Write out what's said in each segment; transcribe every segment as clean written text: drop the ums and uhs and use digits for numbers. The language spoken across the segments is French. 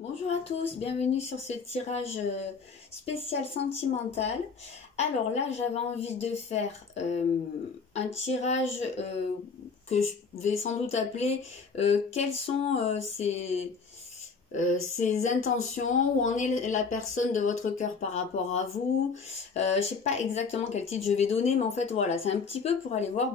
Bonjour à tous, bienvenue sur ce tirage spécial sentimental. Alors là, j'avais envie de faire un tirage que je vais sans doute appeler quelles sont ses intentions, où en est la personne de votre cœur par rapport à vous. Je sais pas exactement quel titre je vais donner, mais en fait voilà, c'est un petit peu pour aller voir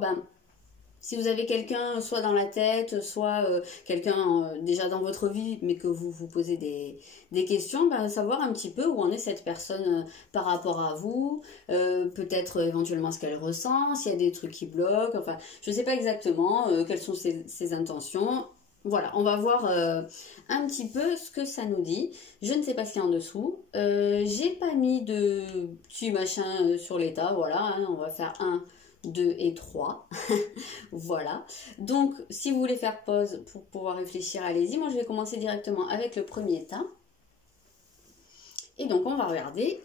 si vous avez quelqu'un soit dans la tête, soit quelqu'un déjà dans votre vie, mais que vous vous posez des questions, savoir un petit peu où en est cette personne par rapport à vous, peut-être éventuellement ce qu'elle ressent, s'il y a des trucs qui bloquent, enfin, je ne sais pas exactement quelles sont ses intentions. Voilà, on va voir un petit peu ce que ça nous dit. Je ne sais pas ce qu'il y a en dessous. J'ai pas mis de petits machins sur l'état, voilà, hein, on va faire 1, 2 et 3. Voilà. Donc, si vous voulez faire pause pour pouvoir réfléchir, allez-y. Moi, je vais commencer directement avec le premier tas. Et donc, on va regarder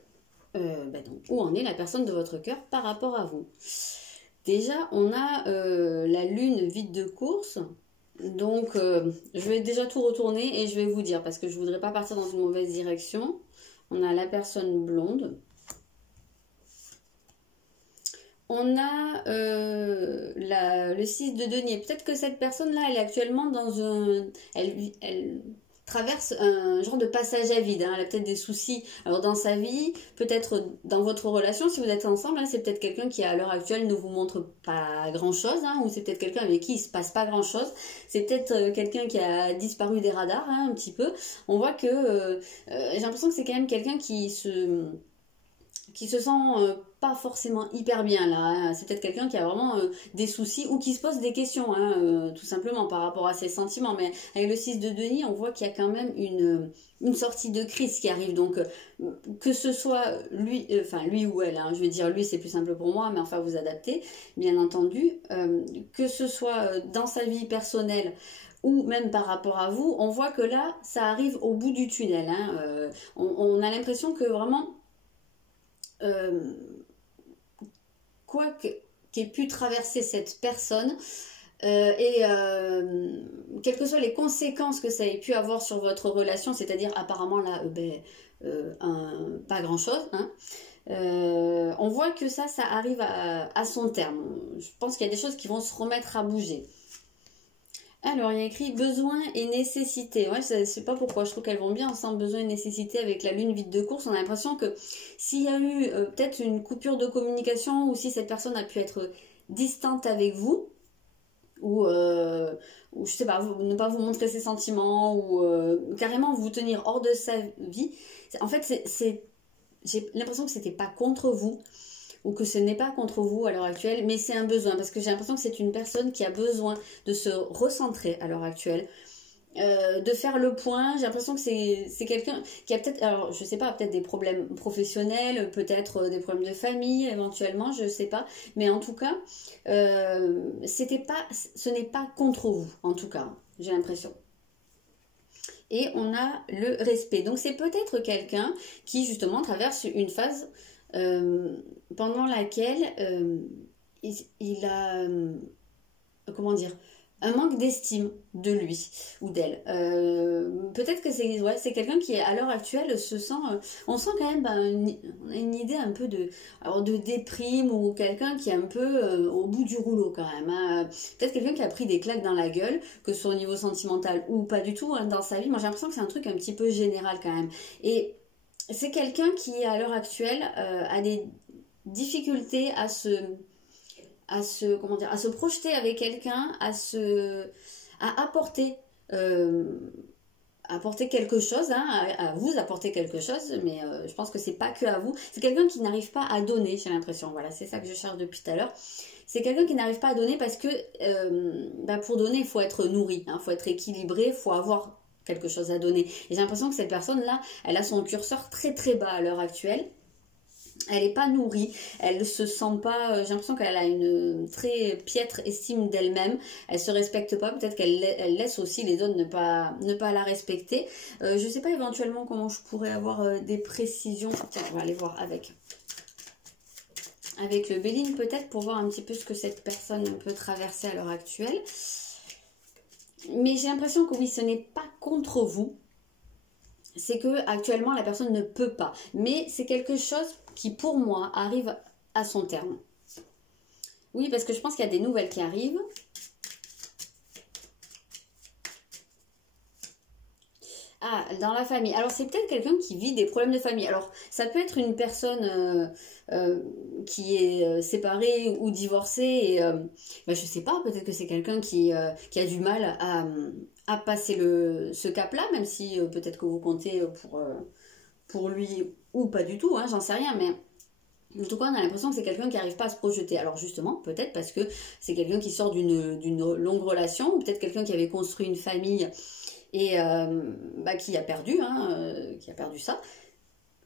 donc, où en est la personne de votre cœur par rapport à vous. Déjà, on a la lune vide de course. Donc, je vais déjà tout retourner et je vais vous dire, parce que je ne voudrais pas partir dans une mauvaise direction. On a la personne blonde. On a le 6 de denier. Peut-être que cette personne-là, elle est actuellement dans un... Elle traverse un genre de passage à vide. Hein. Elle a peut-être des soucis. Alors dans sa vie, peut-être dans votre relation, si vous êtes ensemble, hein, c'est peut-être quelqu'un qui à l'heure actuelle ne vous montre pas grand-chose. Hein, ou c'est peut-être quelqu'un avec qui il ne se passe pas grand-chose. C'est peut-être quelqu'un qui a disparu des radars hein, un petit peu. On voit que j'ai l'impression que c'est quand même quelqu'un qui se sent pas forcément hyper bien là. Hein. C'est peut-être quelqu'un qui a vraiment des soucis ou qui se pose des questions, hein, tout simplement par rapport à ses sentiments. Mais avec le 6 de denier, on voit qu'il y a quand même une sortie de crise qui arrive. Donc, que ce soit lui, lui ou elle, hein, je vais dire lui, c'est plus simple pour moi, mais enfin vous adaptez, bien entendu. Que ce soit dans sa vie personnelle, ou même par rapport à vous, on voit que là, ça arrive au bout du tunnel. Hein. On a l'impression que vraiment quoi qu'ait pu traverser cette personne et quelles que soient les conséquences que ça ait pu avoir sur votre relation, c'est-à-dire apparemment là, pas grand-chose, hein, on voit que ça arrive à son terme. Je pense qu'il y a des choses qui vont se remettre à bouger. Alors, il y a écrit besoin et nécessité. Ouais, je sais pas pourquoi, je trouve qu'elles vont bien ensemble, besoin et nécessité avec la lune vide de course. On a l'impression que s'il y a eu peut-être une coupure de communication ou si cette personne a pu être distante avec vous, ou je sais pas, ne pas vous montrer ses sentiments, ou carrément vous tenir hors de sa vie. En fait, j'ai l'impression que c'était pas contre vous ou que ce n'est pas contre vous à l'heure actuelle, mais c'est un besoin, parce que j'ai l'impression que c'est une personne qui a besoin de se recentrer à l'heure actuelle, de faire le point. J'ai l'impression que c'est quelqu'un qui a peut-être, alors je sais pas, peut-être des problèmes professionnels, peut-être des problèmes de famille éventuellement, je sais pas, mais en tout cas, ce n'est pas contre vous, en tout cas, j'ai l'impression. Et on a le respect. Donc c'est peut-être quelqu'un qui justement traverse une phase pendant laquelle il a, comment dire, un manque d'estime de lui ou d'elle. Peut-être que c'est quelqu'un qui, à l'heure actuelle, se sent... on sent quand même on a une idée un peu de déprime, ou quelqu'un qui est un peu au bout du rouleau quand même. Hein. Peut-être quelqu'un qui a pris des claques dans la gueule, que ce soit au niveau sentimental ou pas du tout hein, dans sa vie. Moi, j'ai l'impression que c'est un truc un petit peu général quand même. Et c'est quelqu'un qui, à l'heure actuelle, a des difficultés à se projeter avec quelqu'un, à apporter quelque chose, hein, à vous apporter quelque chose, mais je pense que c'est pas que à vous. C'est quelqu'un qui n'arrive pas à donner, j'ai l'impression. Voilà, c'est ça que je cherche depuis tout à l'heure. C'est quelqu'un qui n'arrive pas à donner parce que pour donner, il faut être nourri, il faut être équilibré, il faut avoir quelque chose à donner. Et j'ai l'impression que cette personne-là, elle a son curseur très très bas à l'heure actuelle. Elle n'est pas nourrie, elle se sent pas, j'ai l'impression qu'elle a une très piètre estime d'elle-même, elle se respecte pas, peut-être qu'elle laisse aussi les autres ne pas la respecter. Je sais pas éventuellement comment je pourrais avoir des précisions. Tiens, on va aller voir avec le Béline peut-être pour voir un petit peu ce que cette personne peut traverser à l'heure actuelle. Mais j'ai l'impression que oui, ce n'est pas contre vous. c'est que actuellement la personne ne peut pas. Mais c'est quelque chose qui pour moi arrive à son terme. Oui, parce que je pense qu'il y a des nouvelles qui arrivent. Ah, dans la famille. Alors, c'est peut-être quelqu'un qui vit des problèmes de famille. Alors, ça peut être une personne qui est séparée ou divorcée. Et, je sais pas, peut-être que c'est quelqu'un qui a du mal à passer ce cap-là, même si peut-être que vous comptez pour lui ou pas du tout, hein, j'en sais rien. Mais en tout cas, on a l'impression que c'est quelqu'un qui n'arrive pas à se projeter. Alors justement, peut-être parce que c'est quelqu'un qui sort d'une longue relation, ou peut-être quelqu'un qui avait construit une famille et qui a perdu, qui a perdu ça,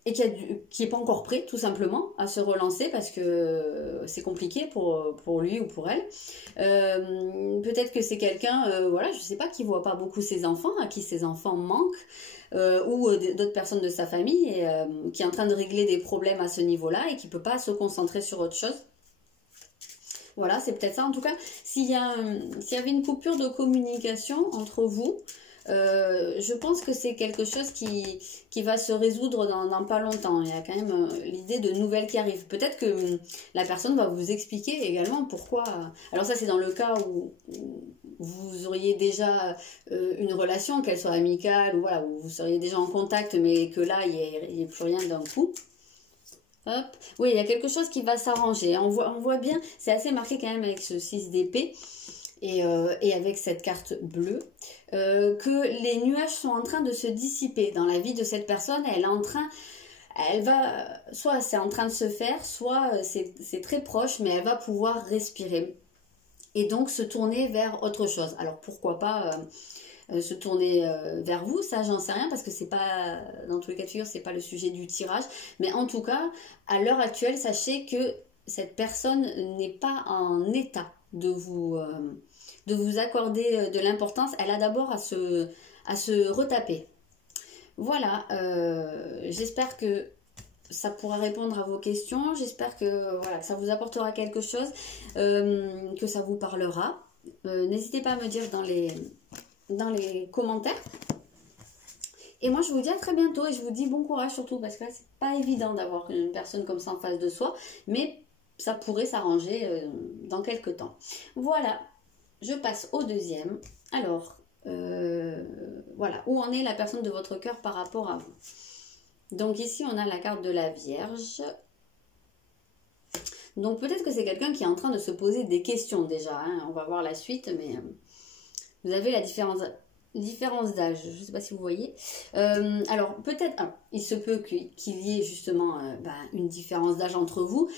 et qui est pas encore prêt tout simplement à se relancer parce que c'est compliqué pour lui ou pour elle. Peut-être que c'est quelqu'un, voilà, je sais pas, qui voit pas beaucoup ses enfants, à qui ses enfants manquent, ou d'autres personnes de sa famille, et qui est en train de régler des problèmes à ce niveau-là et qui peut pas se concentrer sur autre chose. Voilà, c'est peut-être ça. En tout cas, s'il y avait une coupure de communication entre vous, je pense que c'est quelque chose qui va se résoudre dans pas longtemps. Il y a quand même l'idée de nouvelles qui arrivent. Peut-être que la personne va vous expliquer également pourquoi. Alors ça, c'est dans le cas où vous auriez déjà une relation, qu'elle soit amicale, ou voilà, où vous seriez déjà en contact, mais que là, il n'y ait plus rien d'un coup. Hop. Oui, il y a quelque chose qui va s'arranger. On voit bien, c'est assez marqué quand même avec ce 6 d'épée. Et avec cette carte bleue, que les nuages sont en train de se dissiper dans la vie de cette personne. Soit c'est en train de se faire, soit c'est très proche, mais elle va pouvoir respirer. Et donc se tourner vers autre chose. Alors pourquoi pas se tourner vers vous, ça j'en sais rien, parce que c'est pas, dans tous les cas de figure, c'est pas le sujet du tirage. Mais en tout cas, à l'heure actuelle, sachez que cette personne n'est pas en état de vous accorder de l'importance. Elle a d'abord à se retaper. Voilà, j'espère que ça pourra répondre à vos questions. J'espère que, voilà, que ça vous apportera quelque chose, que ça vous parlera. N'hésitez pas à me dire dans les commentaires. Et moi, je vous dis à très bientôt et je vous dis bon courage surtout, parce que là, c'est pas évident d'avoir une personne comme ça en face de soi, mais ça pourrait s'arranger dans quelques temps. Voilà. Je passe au deuxième. Alors, voilà, où en est la personne de votre cœur par rapport à vous? Donc ici, on a la carte de la Vierge. Donc peut-être que c'est quelqu'un qui est en train de se poser des questions déjà. Hein. On va voir la suite, mais vous avez la différence d'âge. Je ne sais pas si vous voyez. Alors peut-être, il se peut qu'il y ait justement une différence d'âge entre vous.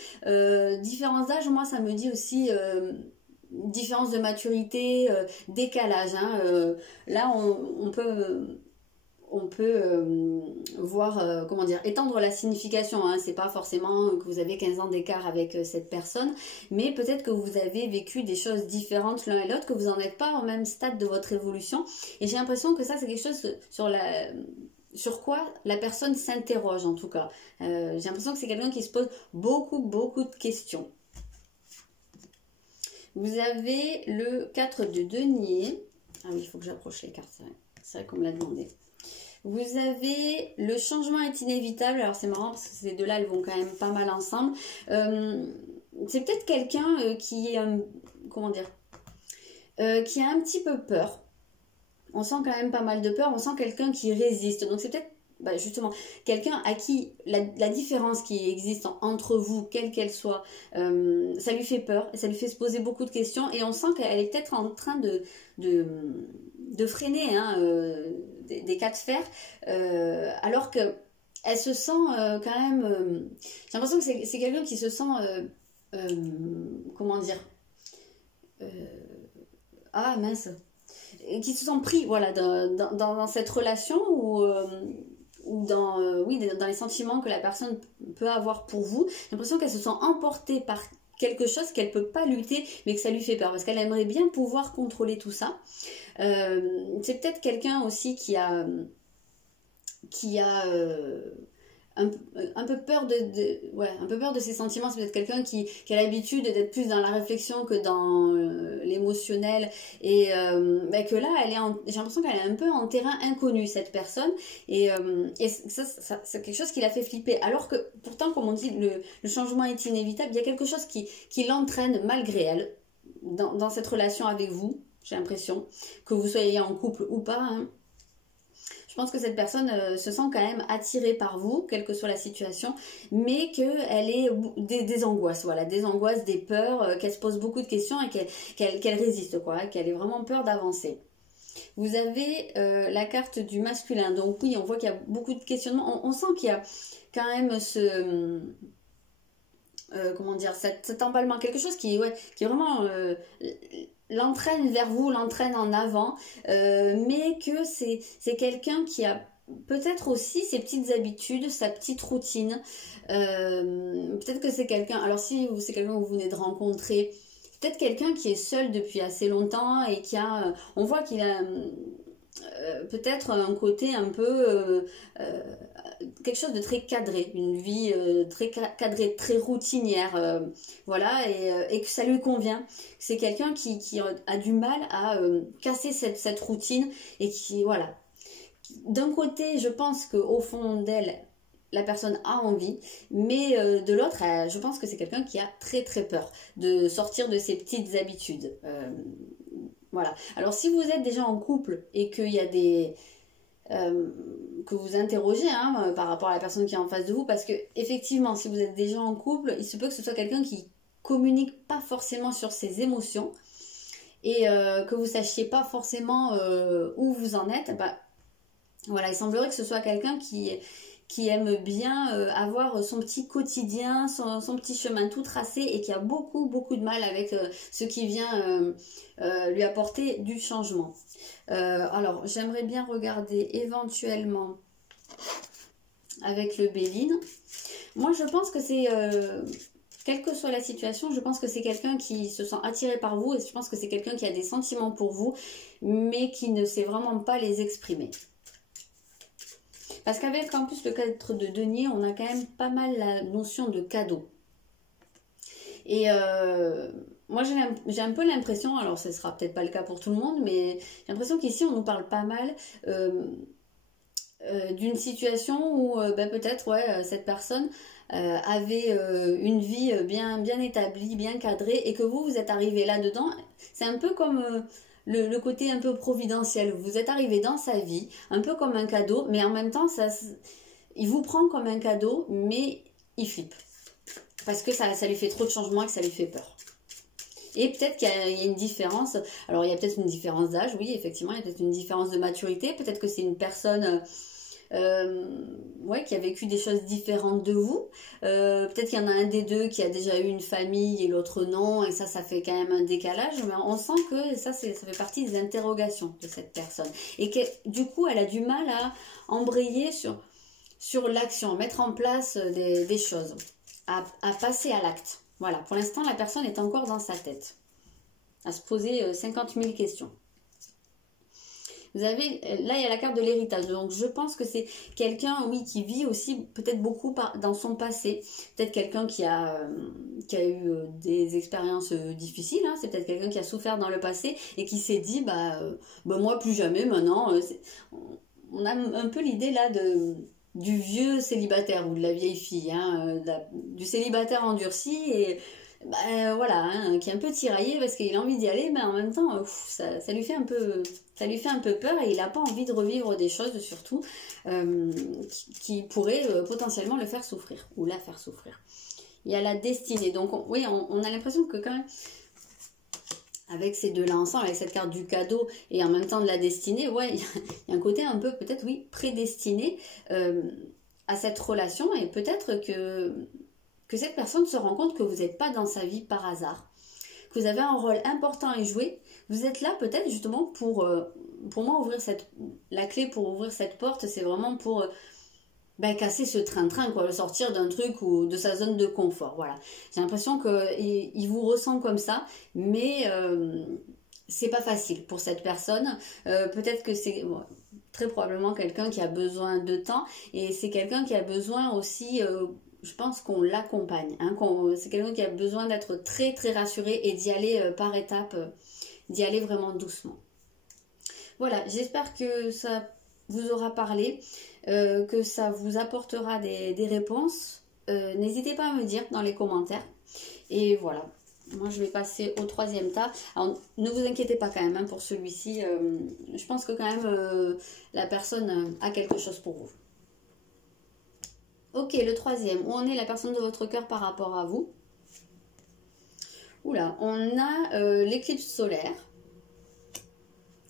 Différence d'âge, moi, ça me dit aussi... différence de maturité, décalage. Hein, là, on peut voir, comment dire, étendre la signification. Hein, c'est pas forcément que vous avez 15 ans d'écart avec cette personne, mais peut-être que vous avez vécu des choses différentes l'un et l'autre, que vous n'en êtes pas au même stade de votre évolution. Et j'ai l'impression que ça, c'est quelque chose sur quoi la personne s'interroge, en tout cas. J'ai l'impression que c'est quelqu'un qui se pose beaucoup de questions. Vous avez le 4 de denier. Ah oui, il faut que j'approche les cartes, c'est vrai qu'on me l'a demandé. Vous avez le changement est inévitable. Alors c'est marrant parce que ces deux-là, elles vont quand même pas mal ensemble. C'est peut-être quelqu'un qui est, comment dire, qui a un petit peu peur. On sent quand même pas mal de peur. On sent quelqu'un qui résiste. Donc c'est peut-être justement quelqu'un à qui la différence qui existe entre vous, quelle qu'elle soit, ça lui fait peur, ça lui fait se poser beaucoup de questions, et on sent qu'elle est peut-être en train de freiner des cas de fer, alors que elle se sent quand même, j'ai l'impression que c'est quelqu'un qui se sent comment dire, ah mince, qui se sent pris, voilà, dans cette relation ou dans les sentiments que la personne peut avoir pour vous. J'ai l'impression qu'elle se sent emportée par quelque chose qu'elle peut pas lutter, mais que ça lui fait peur, parce qu'elle aimerait bien pouvoir contrôler tout ça. C'est peut-être quelqu'un aussi qui a un peu peur ouais, un peu peur de ses sentiments. C'est peut-être quelqu'un qui a l'habitude d'être plus dans la réflexion que dans l'émotionnel, et que là j'ai l'impression qu'elle est un peu en terrain inconnu, cette personne, et ça c'est quelque chose qui l'a fait flipper, alors que pourtant, comme on dit, le changement est inévitable. Il y a quelque chose qui l'entraîne malgré elle dans cette relation avec vous. J'ai l'impression, que vous soyez en couple ou pas, hein. Je pense que cette personne se sent quand même attirée par vous, quelle que soit la situation, mais qu'elle ait des angoisses, voilà, des angoisses, des peurs, qu'elle se pose beaucoup de questions et qu'elle résiste, quoi, qu'elle ait vraiment peur d'avancer. Vous avez la carte du masculin, donc oui, on voit qu'il y a beaucoup de questionnements, on sent qu'il y a quand même comment dire, cet emballement, quelque chose qui est vraiment l'entraîne vers vous, l'entraîne en avant, mais que c'est quelqu'un qui a peut-être aussi ses petites habitudes, sa petite routine. Peut-être que c'est quelqu'un, alors si c'est quelqu'un que vous venez de rencontrer, peut-être quelqu'un qui est seul depuis assez longtemps et on voit qu'il a peut-être un côté un peu quelque chose de très cadré, une vie très cadrée, très routinière, voilà, et que ça lui convient. C'est quelqu'un qui a du mal à casser cette routine, et qui, voilà. D'un côté, je pense qu'au fond d'elle, la personne a envie, mais de l'autre, je pense que c'est quelqu'un qui a très très peur de sortir de ses petites habitudes. Voilà. Alors si vous êtes déjà en couple et qu'il y a que vous interrogez, hein, par rapport à la personne qui est en face de vous, parce que effectivement, si vous êtes déjà en couple, il se peut que ce soit quelqu'un qui communique pas forcément sur ses émotions, et que vous sachiez pas forcément où vous en êtes. Bah, voilà, il semblerait que ce soit quelqu'un qui aime bien avoir son petit quotidien, son petit chemin tout tracé, et qui a beaucoup de mal avec ce qui vient lui apporter du changement. Alors, j'aimerais bien regarder éventuellement avec le Béline. Moi, je pense que c'est, quelle que soit la situation, je pense que c'est quelqu'un qui se sent attiré par vous, et je pense que c'est quelqu'un qui a des sentiments pour vous, mais qui ne sait vraiment pas les exprimer. Parce qu'avec en plus le cadre de denier, on a quand même pas mal la notion de cadeau. Et moi j'ai un peu l'impression, alors ce sera peut-être pas le cas pour tout le monde, mais j'ai l'impression qu'ici on nous parle pas mal d'une situation où peut-être cette personne avait une vie bien établie, bien cadrée, et que vous êtes arrivé là-dedans. C'est un peu comme le côté un peu providentiel. Vous êtes arrivé dans sa vie, un peu comme un cadeau, mais en même temps, il vous prend comme un cadeau, mais il flippe. Parce que ça lui fait trop de changements et que ça lui fait peur. Et peut-être qu'il y a une différence. Alors, il y a peut-être une différence d'âge, oui, effectivement, il y a peut-être une différence de maturité. Peut-être que c'est une personne qui a vécu des choses différentes de vous. Peut-être qu'il y en a un des deux qui a déjà eu une famille et l'autre non, et ça fait quand même un décalage, mais on sent que ça fait partie des interrogations de cette personne, et que du coup elle a du mal à embrayer sur l'action, à mettre en place des choses, à passer à l'acte. Voilà, pour l'instant la personne est encore dans sa tête, à se poser 50 000 questions. Vous avez, là il y a la carte de l'héritage, donc je pense que c'est quelqu'un, oui, qui vit aussi peut-être beaucoup dans son passé, peut-être quelqu'un qui a eu des expériences difficiles, hein. C'est peut-être quelqu'un qui a souffert dans le passé et qui s'est dit, moi plus jamais maintenant, on a un peu l'idée là du vieux célibataire ou de la vieille fille, hein, du célibataire endurci, et voilà, hein, qui est un peu tiraillé parce qu'il a envie d'y aller, mais en même temps, ça lui fait un peu peur, et il n'a pas envie de revivre des choses, surtout, qui pourraient potentiellement le faire souffrir, ou la faire souffrir. Il y a la destinée, donc oui, on a l'impression que quand même, avec ces deux-là ensemble, avec cette carte du cadeau et en même temps de la destinée, il y a un côté un peu, peut-être, oui, prédestiné à cette relation, et peut-être que cette personne se rend compte que vous n'êtes pas dans sa vie par hasard, que vous avez un rôle important à jouer. Vous êtes là peut-être justement pour moi, la clé pour ouvrir cette porte, c'est vraiment pour casser ce train-train, le sortir d'un truc ou de sa zone de confort. Voilà. J'ai l'impression qu'il vous ressent comme ça, mais c'est pas facile pour cette personne. Peut-être très probablement quelqu'un qui a besoin de temps et c'est quelqu'un qui a besoin aussi, je pense qu'on l'accompagne. Hein, c'est quelqu'un qui a besoin d'être très très rassuré et d'y aller par étapes, d'y aller vraiment doucement. Voilà, j'espère que ça vous aura parlé, que ça vous apportera des réponses. N'hésitez pas à me dire dans les commentaires. Et voilà, moi je vais passer au troisième tas. Alors ne vous inquiétez pas quand même hein, pour celui-ci. Je pense que quand même la personne a quelque chose pour vous. Ok, le troisième, où en est la personne de votre cœur par rapport à vous? Oula, on a l'éclipse solaire.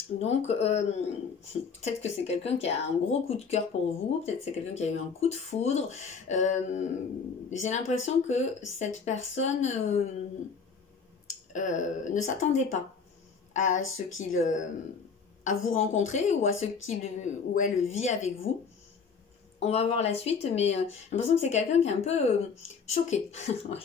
Donc, peut-être que c'est quelqu'un qui a un gros coup de cœur pour vous, peut-être que c'est quelqu'un qui a eu un coup de foudre. J'ai l'impression que cette personne ne s'attendait pas à ce qu'il, à vous rencontrer ou à ce qu'il ou elle vit avec vous. On va voir la suite, mais j'ai l'impression que c'est quelqu'un qui est un peu choqué. Voilà.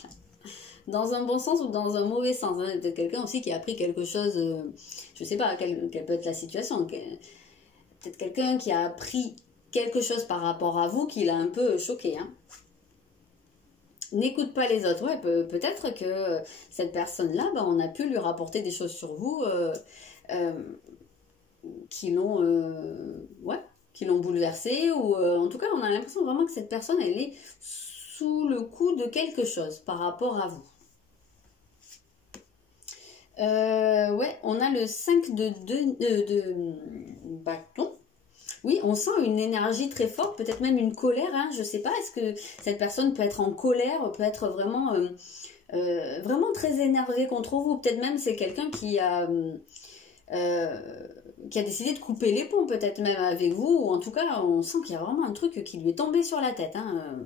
Dans un bon sens ou dans un mauvais sens. Hein. Peut-être quelqu'un aussi qui a appris quelque chose, je ne sais pas quelle peut être la situation. Peut-être quelqu'un qui a appris quelque chose par rapport à vous qui l'a un peu choqué. Hein. N'écoute pas les autres. Ouais, peut-être que cette personne-là, ben, on a pu lui rapporter des choses sur vous qui l'ont bouleversé. Ou en tout cas, on a l'impression vraiment que cette personne, elle est sous le coup de quelque chose par rapport à vous. Ouais, on a le 5 de bâton. Oui, on sent une énergie très forte, peut-être même une colère, hein, je sais pas, est-ce que cette personne peut être en colère, peut être vraiment, vraiment très énervée contre vous, peut-être même c'est quelqu'un qui a décidé de couper les ponts, peut-être même avec vous, ou en tout cas, on sent qu'il y a vraiment un truc qui lui est tombé sur la tête. Hein.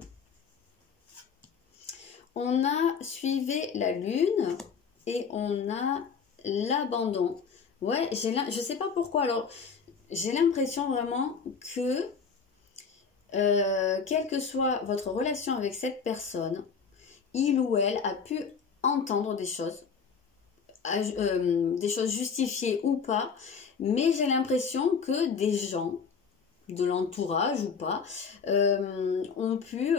On a suivi la lune et on a l'abandon. Ouais, je sais pas pourquoi. Alors, j'ai l'impression vraiment que, quelle que soit votre relation avec cette personne, il ou elle a pu entendre des choses justifiées ou pas, mais j'ai l'impression que des gens, de l'entourage ou pas, ont pu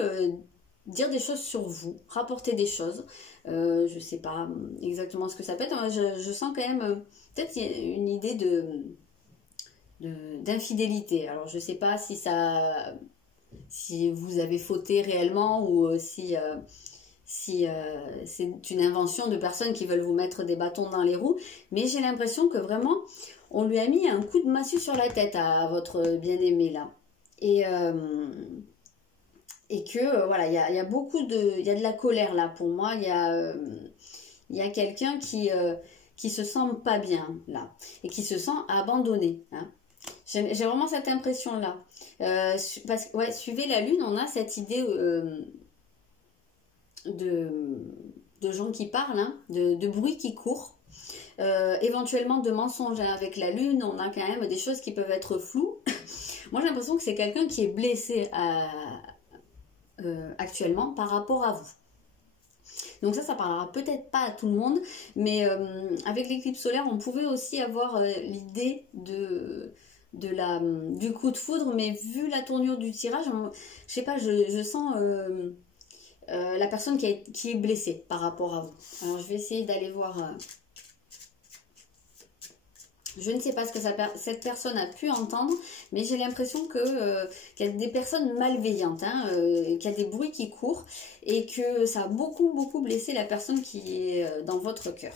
dire des choses sur vous, rapporter des choses. Je sais pas exactement ce que ça peut être. Je sens quand même peut-être qu'il y a une idée d'infidélité. Alors je sais pas si vous avez fauté réellement ou si c'est une invention de personnes qui veulent vous mettre des bâtons dans les roues, mais j'ai l'impression que vraiment on lui a mis un coup de massue sur la tête à votre bien-aimé là. Et que voilà, il y a beaucoup il y a de la colère là pour moi, il y a quelqu'un qui se sent pas bien là et qui se sent abandonné. Hein. J'ai vraiment cette impression là. Parce que ouais, suivez la lune, on a cette idée de gens qui parlent, hein, de bruit qui court. Éventuellement de mensonges hein. Avec la lune, on a quand même des choses qui peuvent être floues. Moi j'ai l'impression que c'est quelqu'un qui est blessé actuellement par rapport à vous. Donc ça parlera peut-être pas à tout le monde, mais avec l'éclipse solaire, on pouvait aussi avoir l'idée du coup de foudre, mais vu la tournure du tirage, je sais pas, je sens la personne qui est blessée par rapport à vous. Alors je vais essayer d'aller voir... Je ne sais pas ce que cette personne a pu entendre, mais j'ai l'impression qu'il y a des personnes malveillantes, hein, qu'il y a des bruits qui courent et que ça a beaucoup, beaucoup blessé la personne qui est dans votre cœur.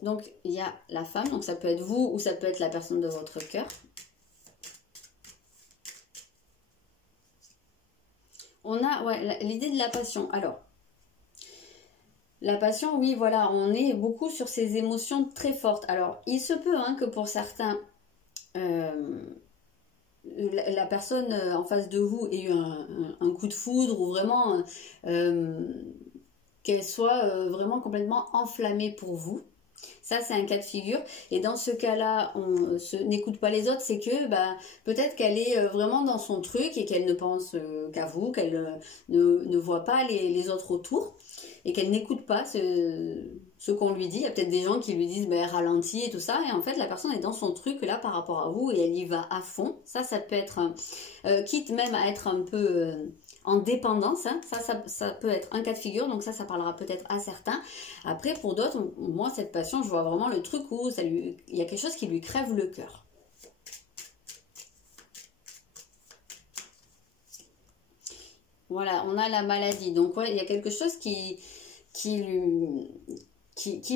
Donc, il y a la femme, donc ça peut être vous ou ça peut être la personne de votre cœur. On a ouais, l'idée de la passion. Alors, la passion, oui, voilà, on est beaucoup sur ces émotions très fortes. Alors, il se peut hein, que pour certains, la personne en face de vous ait eu un coup de foudre ou vraiment qu'elle soit vraiment complètement enflammée pour vous. Ça, c'est un cas de figure. Et dans ce cas-là, on n'écoute pas les autres. C'est que peut-être qu'elle est vraiment dans son truc et qu'elle ne pense qu'à vous, qu'elle ne voit pas les autres autour et qu'elle n'écoute pas ce qu'on lui dit. Il y a peut-être des gens qui lui disent ben, ralentis et tout ça, et en fait la personne est dans son truc là par rapport à vous et elle y va à fond. Ça peut être, quitte même à être un peu en dépendance, hein. Ça peut être un cas de figure, donc ça parlera peut-être à certains. Après pour d'autres, moi cette passion, je vois vraiment le truc où il y a quelque chose qui lui crève le cœur. Voilà, on a la maladie. Donc, ouais, il y a quelque chose qui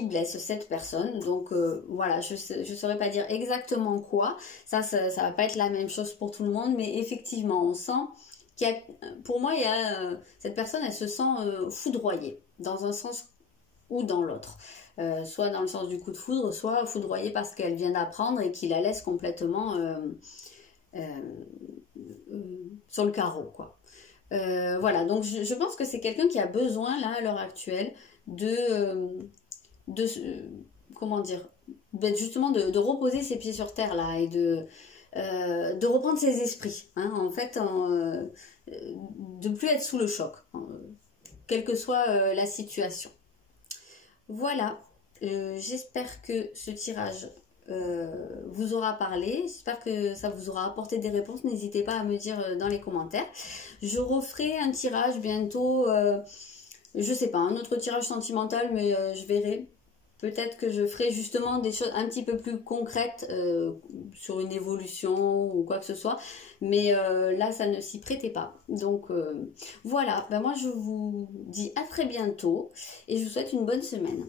blesse cette personne. Donc, voilà, je ne saurais pas dire exactement quoi. Ça va pas être la même chose pour tout le monde. Mais effectivement, on sent qu'il y a, pour moi, cette personne, elle se sent foudroyée dans un sens ou dans l'autre. Soit dans le sens du coup de foudre, soit foudroyée parce qu'elle vient d'apprendre et qu'il la laisse complètement sur le carreau, quoi. Voilà, donc je pense que c'est quelqu'un qui a besoin, là, à l'heure actuelle, comment dire, justement de reposer ses pieds sur terre, là, et de reprendre ses esprits, hein, en fait, de plus être sous le choc, hein, quelle que soit la situation. Voilà, j'espère que ce tirage vous aura parlé, j'espère que ça vous aura apporté des réponses. N'hésitez pas à me dire dans les commentaires. Je referai un tirage bientôt, je sais pas, un autre tirage sentimental, mais je verrai. Peut-être que je ferai justement des choses un petit peu plus concrètes sur une évolution ou quoi que ce soit, mais là ça ne s'y prêtait pas. Donc voilà, ben moi je vous dis à très bientôt et je vous souhaite une bonne semaine.